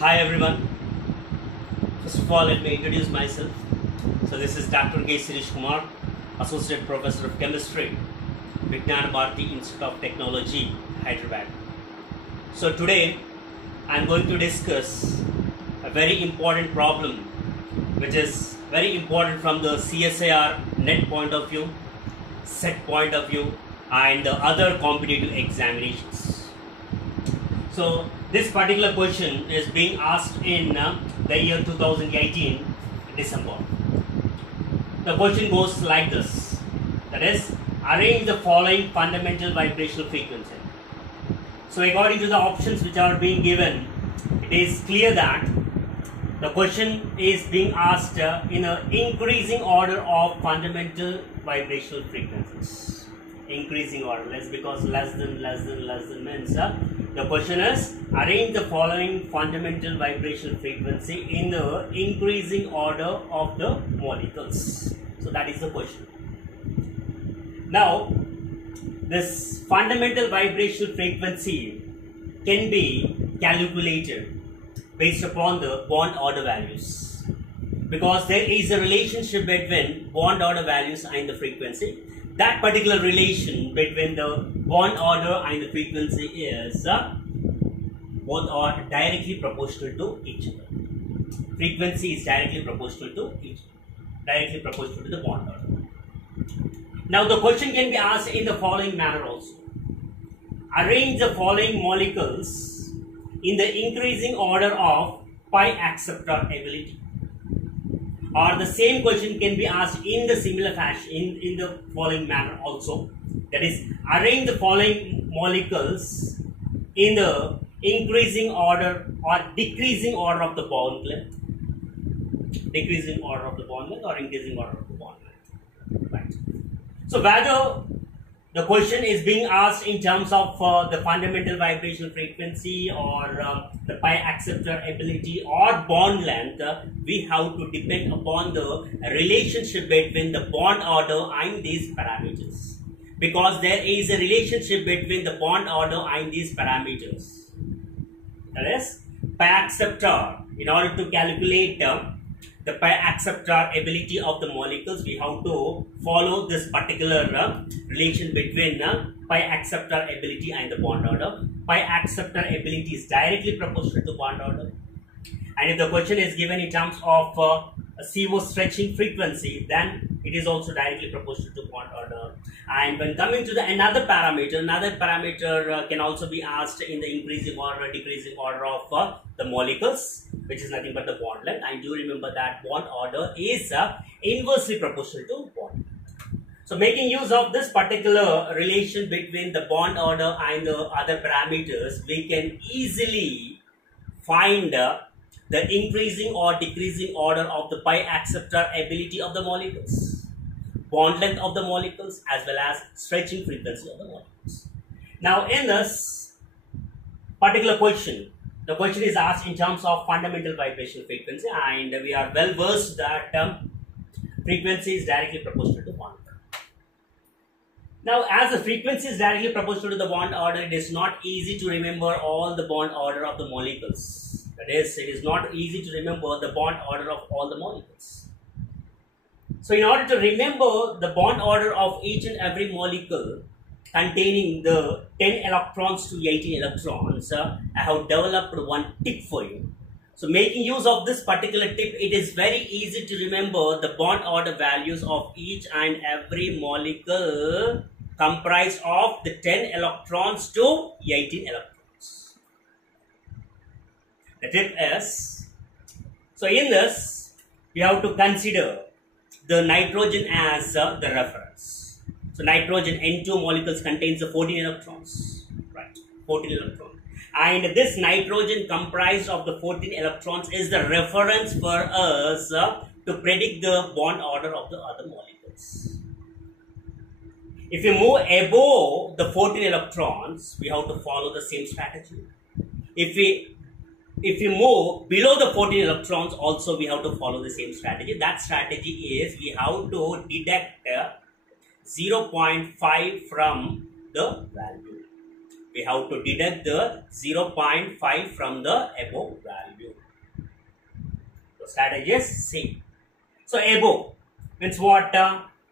Hi everyone. First of all, let me introduce myself. So this is Dr. K. Sirish Kumar, Associate Professor of Chemistry, Vijnana Bharati Institute of Technology, Hyderabad. So today I am going to discuss a very important problem, which is very important from the CSIR net point of view, set point of view, and the other competitive examinations. So this particular question is being asked in the year 2018 December. The question goes like this, that is, arrange the following fundamental vibrational frequency. So according to the options which are being given, it is clear that the question is being asked in an increasing order of fundamental vibrational frequencies. Increasing order, because less than means the question is arrange the following fundamental vibrational frequency in the increasing order of the molecules. So that is the question. Now this fundamental vibrational frequency can be calculated based upon the bond order values, because there is a relationship between bond order values and the frequency. That particular relation between the bond order and the frequency is both are directly proportional to each other. Frequency is directly proportional to the bond order. Now the question can be asked in the following manner also. Arrange the following molecules in the increasing order of pi acceptor ability. Or the same question can be asked in the similar fashion in the following manner also. That is, arrange the following molecules in the increasing order or decreasing order of the bond length. Decreasing order of the bond length or increasing order of the bond length. Right. So whether the question is being asked in terms of the fundamental vibrational frequency or the pi acceptor ability or bond length, we have to depend upon the relationship between the bond order and these parameters. Because there is a relationship between the bond order and these parameters. That is, pi acceptor, in order to calculate the pi acceptor ability of the molecules, we have to follow this particular relation between pi acceptor ability and the bond order. Pi acceptor ability is directly proportional to bond order. And if the question is given in terms of a CO stretching frequency, then it is also directly proportional to bond order. And when coming to the another parameter can also be asked in the increasing or decreasing order of the molecules, which is nothing but the bond length. And do remember that bond order is inversely proportional to bond length. So making use of this particular relation between the bond order and the other parameters, we can easily find the increasing or decreasing order of the pi acceptor ability of the molecules, bond length of the molecules, as well as stretching frequency of the molecules. Now in this particular question, the question is asked in terms of fundamental vibrational frequency, and we are well versed that frequency is directly proportional to bond order. Now as the frequency is directly proportional to the bond order, it is not easy to remember all the bond order of the molecules. That is, it is not easy to remember the bond order of all the molecules. So in order to remember the bond order of each and every molecule containing the 10 electrons to 18 electrons, I have developed one tip for you. So making use of this particular tip, it is very easy to remember the bond order values of each and every molecule comprised of the 10 electrons to 18 electrons. The tip is, so in this, we have to consider the nitrogen as the reference. So nitrogen N2 molecules contains the 14 electrons, right? 14 electrons. And this nitrogen comprised of the 14 electrons is the reference for us to predict the bond order of the other molecules. If we move above the 14 electrons, we have to follow the same strategy. If we move below the 14 electrons, also we have to follow the same strategy. That strategy is we have to deduct 0.5 from the value. We have to deduct the 0.5 from the above value. strategy is same. So above means what?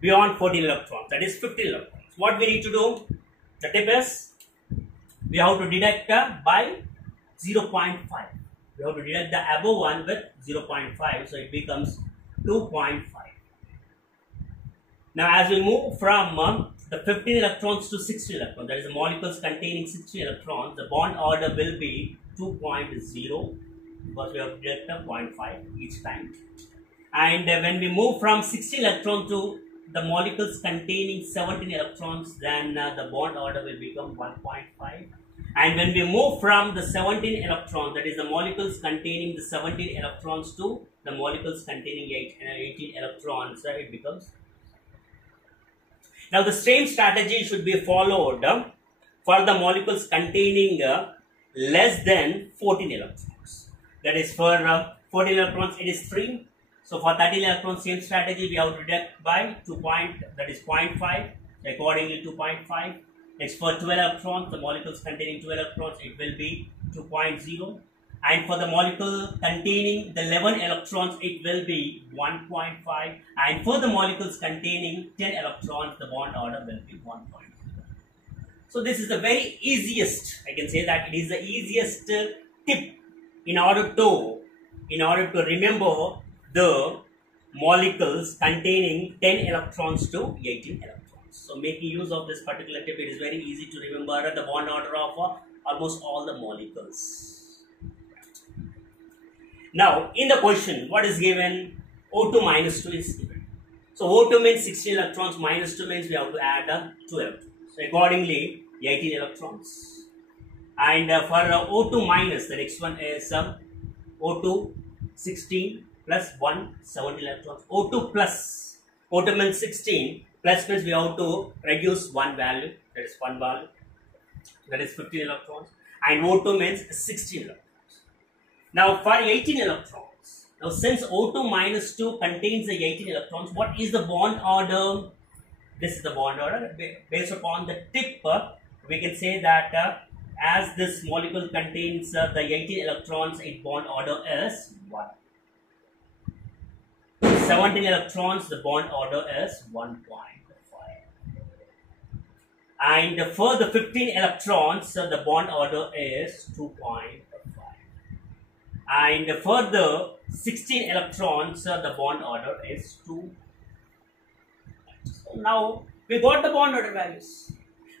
Beyond 14 electrons, that is 15 electrons. What we need to do? The tip is we have to deduct by 0.5. We have to deduct the above one with 0.5, so it becomes 2.5. Now as we move from the 15 electrons to 16 electrons, that is the molecules containing 16 electrons, the bond order will be 2.0 because we have to deduct 0.5 each time. And when we move from 16 electrons to the molecules containing 17 electrons, then the bond order will become 1.5. And when we move from the 17 electrons, that is the molecules containing the 17 electrons to the molecules containing 18 electrons, it becomes. Now the same strategy should be followed for the molecules containing less than 14 electrons. That is for 14 electrons it is 3. So for 13 electrons, same strategy, we have to deduct by 0.5, accordingly 2.5. Next for 12 electrons, the molecules containing 12 electrons, it will be 2.0. And for the molecule containing the 11 electrons, it will be 1.5. And for the molecules containing 10 electrons, the bond order will be 1.0. So this is the very easiest, I can say that it is the easiest tip in order to remember the molecules containing 10 electrons to 18 electrons. So making use of this particular tip, it is very easy to remember the bond order of almost all the molecules. Now in the question, what is given? O2 minus 2 is given. So O2 means 16 electrons, minus 2 means we have to add 2 electrons. So accordingly 18 electrons. And for O2 minus, the next one is O2 16 plus 1, 17 electrons. O2 plus, O2 means 16, plus means we have to reduce one value, that is one value, that is 15 electrons. And O2 means 16 electrons. Now for 18 electrons, now since O2 minus 2 contains the 18 electrons, what is the bond order? This is the bond order. Based upon the tip, we can say that as this molecule contains the 18 electrons, its bond order is 1. 17 electrons, the bond order is 1.5. And for the 15 electrons, the bond order is 2.5. And for the 16 electrons, the bond order is 2. So now we got the bond order values.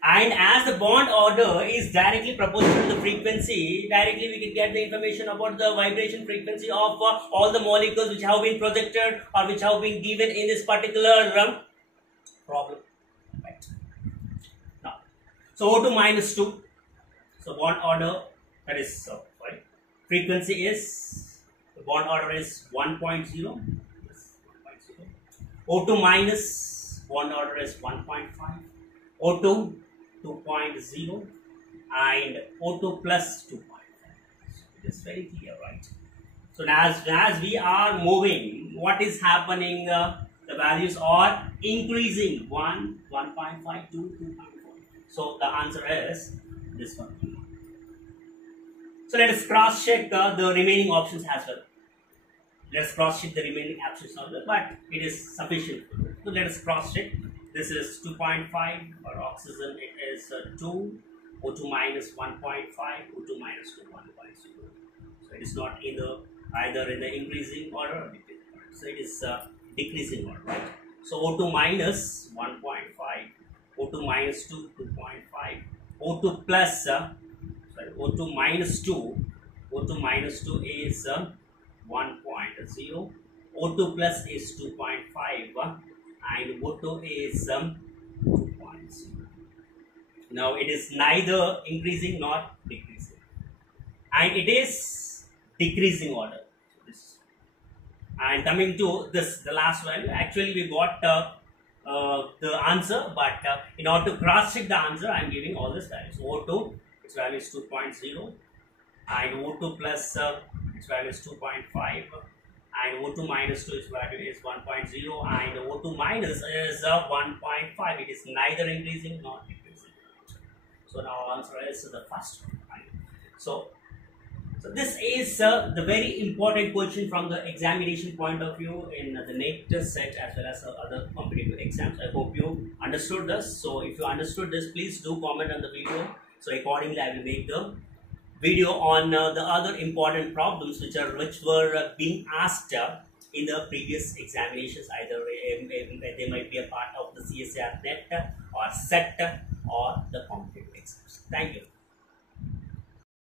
And as the bond order is directly proportional to the frequency, directly we can get the information about the vibration frequency of all the molecules which have been projected or which have been given in this particular problem. Right. Now, so O2 minus 2. So bond order, that is right. Frequency is, the bond order is 1.0. Yes, 1.0. O2 minus, bond order is 1.5. O2 2.0 and O2 plus 2.5. So it is very clear, right? So as we are moving, what is happening? The values are increasing 1, 1.5, 2, 2.5. So the answer is this one. So let us cross check the remaining options as well. Let us cross check the remaining options as well, but it is sufficient. So let us cross check. This is 2.5 for oxygen, it is 2, O2 minus 1.5, O2 minus 2, 1.0. So it is not either in the increasing order or decreasing order. So it is decreasing order, right? So O2 minus 1.5, O2 minus 2, 2.5, O2 plus, O2 minus 2, O2 minus 2 is 1.0, O2 plus is 2.5. And O2 is 2.0. Now it is neither increasing nor decreasing, and it is decreasing order. And coming to this, the last value, actually we got the answer, but in order to cross check the answer, I am giving all this values. O2, its value is 2.0, and O2 plus its value is 2.5. And O2 minus 2 its value is 1.0 and O2 minus is 1.5. It is neither increasing nor decreasing. So now answer is the first one. Right? So So this is the very important question from the examination point of view in the NET set as well as other competitive exams. I hope you understood this. So if you understood this, please do comment on the video. So accordingly, I will make the video on the other important problems which were being asked in the previous examinations. Either they might be a part of the CSIR NET or SET or the competitive exams. Thank you.